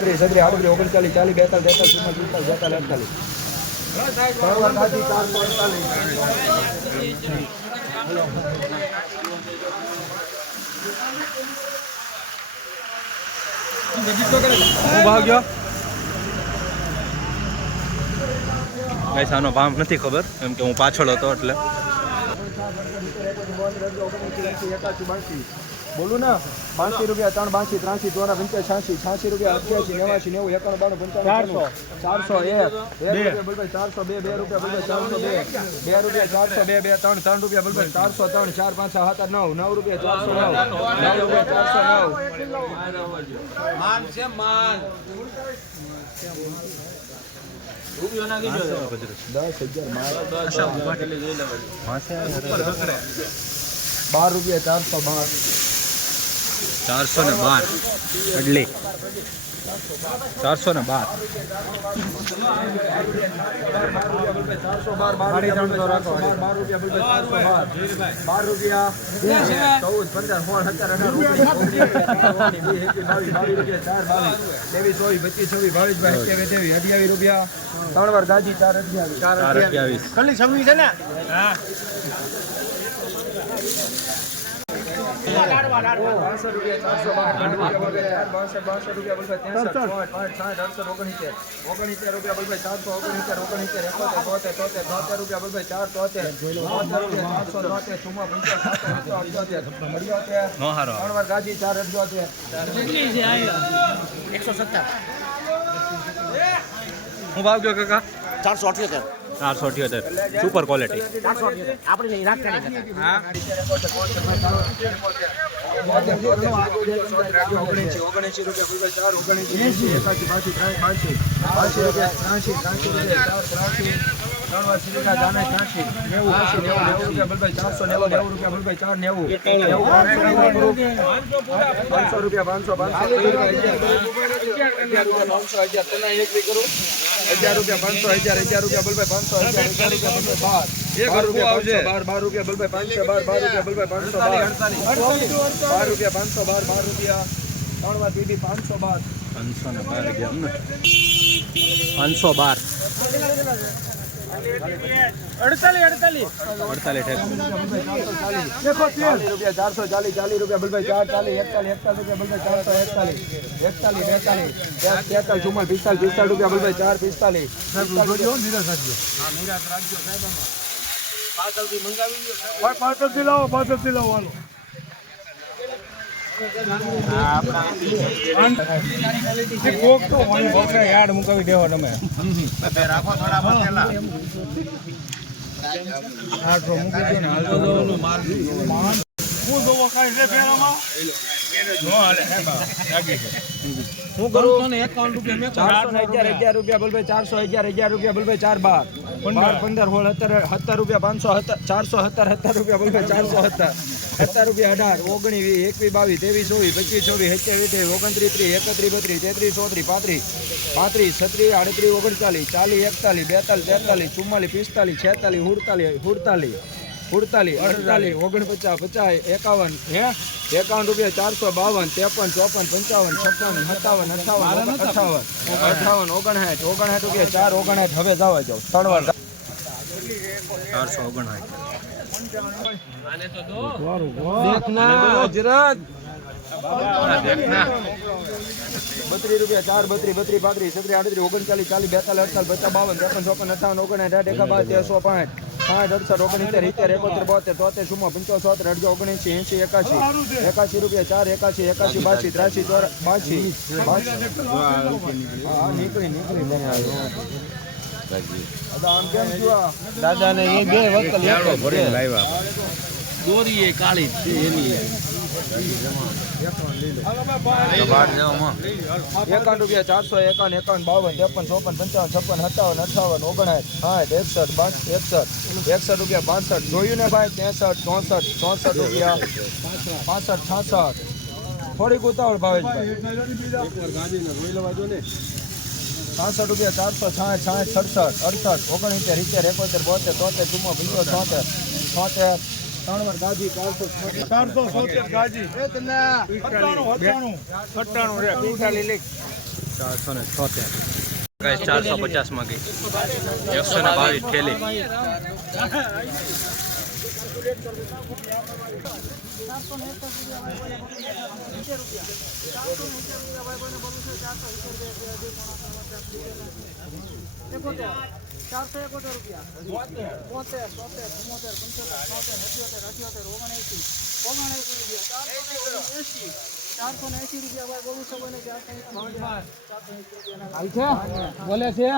છત્રીસ છત્રીસ આડત્રીસ ઓગણચાલીસ ચાલીસ બેતાલીસ તેતાલીસ ચુમ્માલીસ પિસ્તાલીસ બેતાલીસ અડતાલીસ ત્રણ વાર દાદી ચારસો અડતાલીસ હું ભાવ ગયો ગાઈસ, આનો ભાવ નથી ખબર, કેમ કે હું પાછળ હતો એટલે. બોલું ને. બાંસી રૂપિયા ત્રણ બાંસી ત્રાસી ચોરા પંચાસ છ્યાસી છ્યાસી રૂપિયા અઠ્યાસી નેવાસી નેવું એકાણું બાણું પંચાણું ચારસો. એક. બે રૂપિયા બોલભાઈ ચારસો બે બે રૂપિયા બોલભાઈ ચારસો બે. બે રૂપિયા ચારસો બે બે ત્રણ ત્રણ રૂપિયા બોલભાઈ ચારસો ત્રણ ચાર પાંચ સાત આઠ નવ નવ રૂપિયા ચારસો નવ. નવ રૂપિયા ચારસો નવ. દસ હજાર બાર રૂપિયા ચારસો બાર ચારસો ને બાર એટલે ચારસો ને બાર. ચારસો બાર બાર. અડલી. ચારસો બાર બાર. રૂપિયા ચૌદ પંદર સોળ સત્તર અઢાર રૂપિયા ચાર બાવીસ ત્રેવીસ ચોવીસ છવ્વીસ બાવીસ બાવીસ ત્રેવીસ ત્રેવીસ અઠ્યાવીસ. રૂપિયા ત્રણ વાર ગાજી ચાર અઠ્યાવીસ ચાર ચાર અઠ્યાવીસ ખાલી છવ્વીસ છે ને? બાસઠ રૂપિયા ચારસો બાર બાસઠ બાસઠ રૂપિયા સાઠ અડસઠ ઓગણીસેર ઓગણીસેર રૂપિયા બોલભાઈ ચારસો ઓગણીસેર ઓગણીસેર એકોતેર તોતેર તોતેર તોતેર રૂપિયા બોલભાઈ ચાર તોતેર તોતેર રૂપિયા ચારસો તોતેર ચુમ્મા પંચાસ નો હારો ત્રણ વાર ગાજી ચાર અઠ્યોતેર એકસો સત્તર હું ભાવ ગયો કાકા ચારસો અઠ્યોતેર. ચારસો અઠ્યોતેર. સુપર ક્વોલિટી આપણે ત્રણ સિલિકા દાના ત્રાસી નેવું એંસી નેવું નેવું રૂપિયા બોલભાઈ ચારસો નેવું નેવું રૂપિયા બોલભાઈ ચાર નેવું. પાંચસો રૂપિયા પાંચસો પાંચસો રૂપિયા અગિયાર રૂપિયા પાંચસો હજાર રૂપિયા પાંચસો હજાર હજાર રૂપિયા બોલભાઈ પાંચસો હજાર હજાર રૂપિયા બોલભાઈ બાર. બાર. રૂપિયા પાંચસો બાર બાર રૂપિયા બોલભાઈ પાંચસો બાર બાર રૂપિયા બોલભાઈ પાંચસો બાર. બાર રૂપિયા પાંચસો બાર બાર રૂપિયા. ત્રણ વાર બીબી પાંચસો બાર. પાંચસો ને બાર પાંચસો બાર. અડતાલીસ અડતાલીસ. અડતાલીસ ઠેક. ચાલીસ રૂપિયા ચારસો ચાલીસ ચાલીસ રૂપિયા બલભાઈ ચાર ચાલીસ એકતાલીસ એકતાલીસ રૂપિયા બલભાઈ ચારસો એકતાલીસ. એકતાલીસ બેતાલીસ. તેતાલીસ ચુમ્માલીસ પિસ્તાલીસ પિસ્તાલીસ રૂપિયા બલભાઈ ચાર પિસ્તાલીસ. પાછળથી લાવો પાછળથી લાવો હાલો. તો મુકાવી તમે મૂકી દો હાલ હું જોવો કાંઈ છે પેલામાં નો હાલે હે બા લાગી છે હું કરું? એકાવન રૂપિયા ચારસો ને અગિયાર રૂપિયા બલભાઈ ચારસો અગિયાર અગિયાર રૂપિયા બલભાઈ ચાર બાર. પંદર પંદર, હોળ, સત્તર સત્તર રૂપિયા, પાંચસો ચારસો સત્તર સત્તર રૂપિયા બોલભાઈ ચારસો સત્તર. સત્તર રૂપિયા અઢાર ઓગણીસ વીસ એકવીસ બાવીસ ત્રેવીસ ચોવીસ પચીસ છવ્વીસ સત્યાવીસ ત્રેવીસ ઓગણત્રીસ ત્રીસ એકત્રીસ બત્રીસ તેત્રીસ ચોત્રીસ પાંત્રીસ પાંત્રીસ છત્રીસ આડત્રીસ ઓગણચાલીસ ચાલીસ એકતાલીસ બેતાલીસ તેતાલીસ ચુમ્માલીસ પિસ્તાલીસ છેતાલીસ સુડતાલીસ સુડતાલીસ સુડતાલીસ અડતાલીસ ઓગણપચાસ પચાસ એકાવન હે? એકાવન રૂપિયા ચારસો બાવન ત્રેપન ચોપન પંચાવન છપ્પન સત્તાવન અઠાવન અઠાવન અઠાવન ઓગણસાઠ ઓગણસાઠ રૂપિયા ચાર ઓગણસાઠ હવે જવા જાઓ ત્રણ વાર. ચારસો ઓગણસાઠ. બત્રીસ રૂપિયા ચાર બત્રી બત્રી પાંત્રીસ છત્રીસ આડત્રીસ ઓગણચાલીસ ચાલીસ બેતાલીસ અડતાલીસ પચાસ બાવન ત્રેપન ચોપન અઠાવન ઓગણસાઠ એકા બાર તેરસો પાંચ સાઠ અડસઠ ઓગણીસેર સિત્તેર એકોતેર બોતેર તોતેર ચુમ્મા પંચોતેર અડજો ઓગણએંસી એંસી એકાશી. એકાશી રૂપિયા ચાર એકાશી એકાશી બાસી ત્રાસી ચોર બાસી. નીકળી નીકળી. આ? દાદાને એ બે વખત દોરી એ કાળી છે એની. એકાવન રૂપિયા ચારસો એકાવન એકાવન બાવન ત્રેપન ચોપન પંચાવન છપ્પન સત્તાવન અઠાવન ઓગણસાઠ સાઠ એકસઠ બાસઠ એકસઠ. એકસઠ રૂપિયા પાસઠ જોયું ને ભાઈ? ત્રેસઠ ચોસઠ ચોસઠ રૂપિયા. પાસઠ છાસઠ. થોડીક ઉતાવળ ભાવેશભાઈ. છાસઠ રૂપિયા ચારસો છાંઠ છાંઠ સડસઠ અડસઠ ઓગણસિત્તેર સિત્તેર એકોતેર બોતેર તોતેર ચુમ્મો પંચો છોતેર છોતેર ત્રણ ગાજી ચારસો ચારસો સોતેર ગાજી. ચારસો ને છોતેર. ગાઈસ ચારસો પચાસમાં ગઈ. એકસો ને બાવીસ થેલી ચારસો એકોતેર રૂપિયા. બોતેર ચોતેર ચુમ્મોતેર પંચોતેર, છોતેર સત્યોતેર અઠ્યોતેર, ઓગણએંસી ઓગણએંસી રૂપિયા ચારસો એંસી ચારસો ને એંસી. રૂપિયા ભાઈ બોલું છો ને ચારસો બોલે છે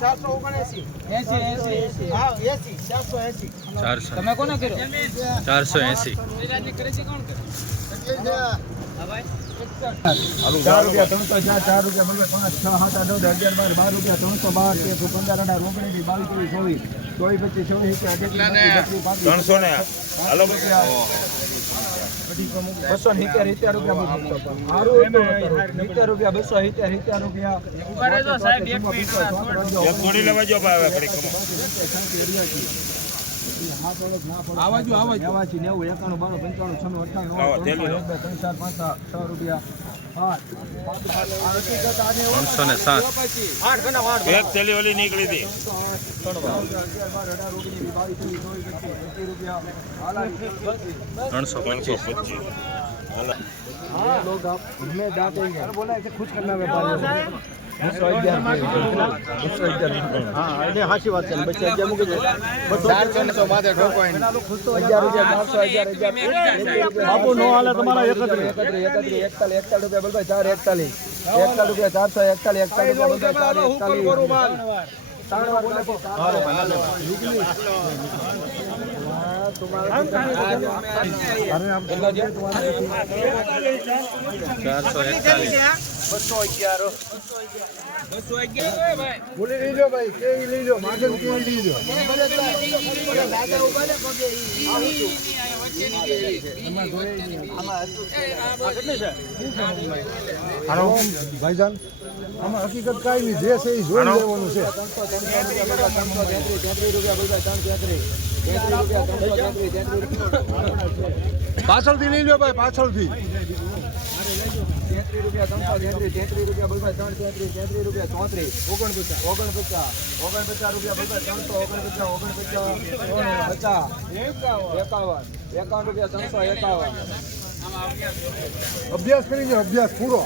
ચારસો ઓગણએંસી એંસી. એંસી હા એંસી ચારસો એસી ચારસો તમે કોને કર્યો ચારસો એંસી ચાર રૂપિયા ત્રણસો ચાર ચાર રૂપિયા બસો પાંચ છ સાત આઠ નવ અગિયાર બાર બાર રૂપિયા ત્રણસો બાર તેર પંદર અઢાર ઓગણીસ બાવીસ ત્રેવીસ ચોવીસ ચોવીસ પચીસ છવ્વીસ ત્રણસો ને હાલો બસો સિત્તેર સિત્તેર રૂપિયા સિત્તેર રૂપિયા બસો સિત્તેર સિત્તેર રૂપિયા થોડી લેવા જો આવાજુ આવાજ નેવાસી નેવું એકાણું બાણું પંચાણું છન્નું અઠ્ઠાણું લાવો, ત્રણસો, થેલી લો. એક, બે, ત્રણ ચાર પાંચ છ, છ રૂપિયા આઠ પાંચ, આ હકીકત આને એવું ત્રણસો ને સાત આઠ ગણા આઠ એક થેલી ઓલી નીકળી હતી અગિયાર બાર અઢાર ઓગણીસ બાવીસ ત્રેવીસ ચોવીસ પચીસ પચીસ રૂપિયા હાલા ત્રણસો ત્રણસો પચીસ પચીસ હાલો हाँ लोग आप हमें जाते हैं अरे बोला ऐसे खुश करना व्यापारी બસો અગિયાર બસો સાચી વાત છે બસો અગિયાર મૂકી દે ચારસો માથે અગિયાર રૂપિયા ચારસો અગિયાર અગિયાર બાપુ નો હાલે તમારા એકત્રીસ એકત્રીસ એકત્રીસ ચાર એકતાલીસ એકતાલીસ રૂપિયા ચારસો એકતાલીસ એકતાલીસ રૂપિયા ચાર એકતાલીસ ત્રણ બોલે ચારસો એકતાલીસ બોલી લીજો ભાઈ કેવી લીજો માગે કેવી લીજો ભાઈજાન આમાં હકીકત કાંઈ નહીં જે છે એ જોઈ લેવાનું છે. પાછળથી લઈ લો ભાઈ પાછળથી. તેત્રીસ રૂપિયા ત્રણસો તેત્રીસ તેત્રીસ રૂપિયા બોલભાઈ ત્રણ તેત્રીસ તેત્રીસ રૂપિયા ચોત્રીસ ઓગણપચાસ ઓગણપચાસ ઓગણપચાસ રૂપિયા બોલભાઈ ત્રણસો ઓગણપચાસ ઓગણપચાસ પચાસ એકાવન. એકાવન રૂપિયા ત્રણસો એકાવન અભ્યાસ કરી અભ્યાસ પૂરો.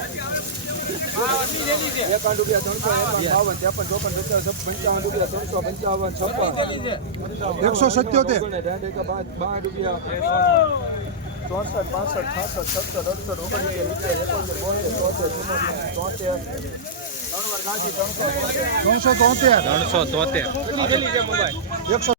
એકાવન રૂપિયા ત્રણસો એકાવન બાવન ત્રેપન ચોપન પચાસ પંચાવન રૂપિયા ત્રણસો પંચાવન છપ્પન એકસો સત્યોતેર. બાર રૂપિયા ચોસઠ પાસઠ છાસઠ સત્તર અડસઠ ઓગણીસ સિત્તેર એકોતેર બોતેર તોતેર ચુમ્મોતેર તોતેર ત્રણ વાર ગાંધી ત્રણસો તોતેર. ત્રણસો તોતેર. ત્રણસો તોતેર. એકસો